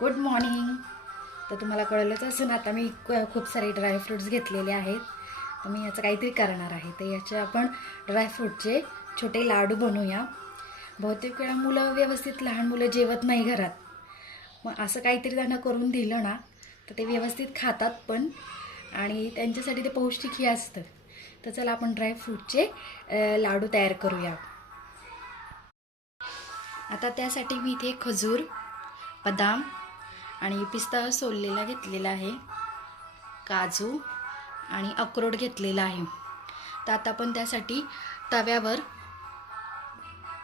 Good morning तर तुम्हाला कळलंच असेल आता मी खूप सारे ड्रायफ्रूट्स घेतलेले आहेत. तर मी याचं काहीतरी करणार आहे. तर याचे आपण ड्रायफ्रूटचे छोटे लाडू बनवूया. बहुतेक वेळा मुलं व्यवस्थित लहान मुलं जेवत नाही घरात. मग असं काहीतरी त्यांना करून दिलं ना तर ते व्यवस्थित खातात पण. आणि त्यांच्यासाठी ते पौष्टिकही असतं. तर चला आपण ड्रायफ्रूटचे लाडू तयार करूया. आता त्यासाठी मी इथे खजूर बदाम आणि पिस्ता सोललेला घेतलेला आहे. काजू आणि अक्रोड घेतलेला आहे. तर आता आपण त्यासाठी तव्यावर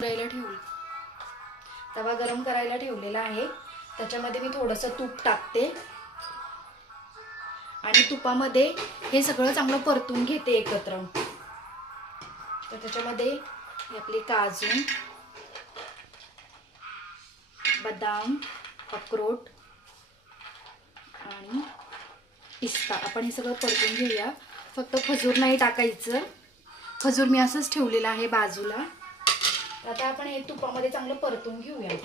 करायला ठेवू. तवा गरम करायला ठेवलेला आहे. त्याच्यामध्ये मी थोडंसं तूप टाकते. आणि तुपामध्ये हे सगळं चांगलं परतून घेते एकत्र. तर त्याच्यामध्ये आपले काजू बदाम अक्रोट आणि पिस्ता आपण हे सगळं परतून घेऊया. फक्त खजूर नाही टाकायचं. खजूर मी असंच ठेवलेलं आहे बाजूला. आता आपण हे तुपामध्ये चांगलं परतून घेऊया.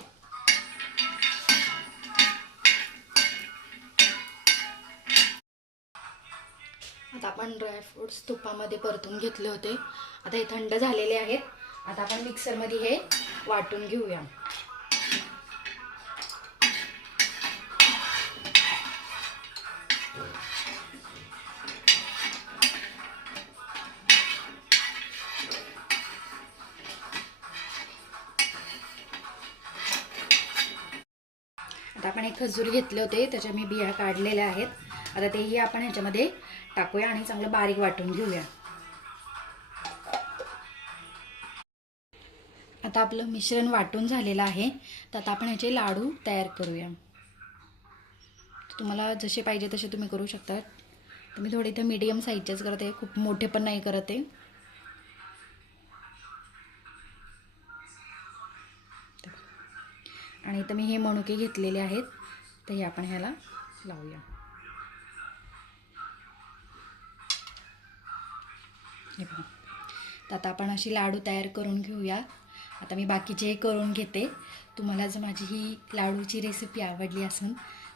आता आपण ड्रायफ्रुट्स तुपामध्ये परतून घेतले होते. आता हे थंड झालेले आहेत. आता आपण मिक्सरमध्ये हे वाटून घेऊया. आता आपण एक खजूर घेतले होते त्याच्या मी बिया काढलेल्या आहेत. आता तेही आपण ह्याच्यामध्ये टाकूया आणि चांगलं बारीक वाटून घेऊया. आता आपलं मिश्रण वाटून झालेलं आहे. तर आता आपण ह्याचे लाडू तयार करूया. तुम्हाला जसे पाहिजे तसे तुम्ही करू शकता. तर मी थोडे इथं मीडियम साईजचेच करत आहे खूप मोठे पण नाही करत आहे आणि इथं मी हे मणुके घेतलेले आहेत तर हे आपण ह्याला लावूया. हे बघा. तर आता आपण अशी लाडू तयार करून घेऊया. आता मी बाकीचे करून घेते. तुम्हाला जर माझी ही लाडूची रेसिपी आवडली असून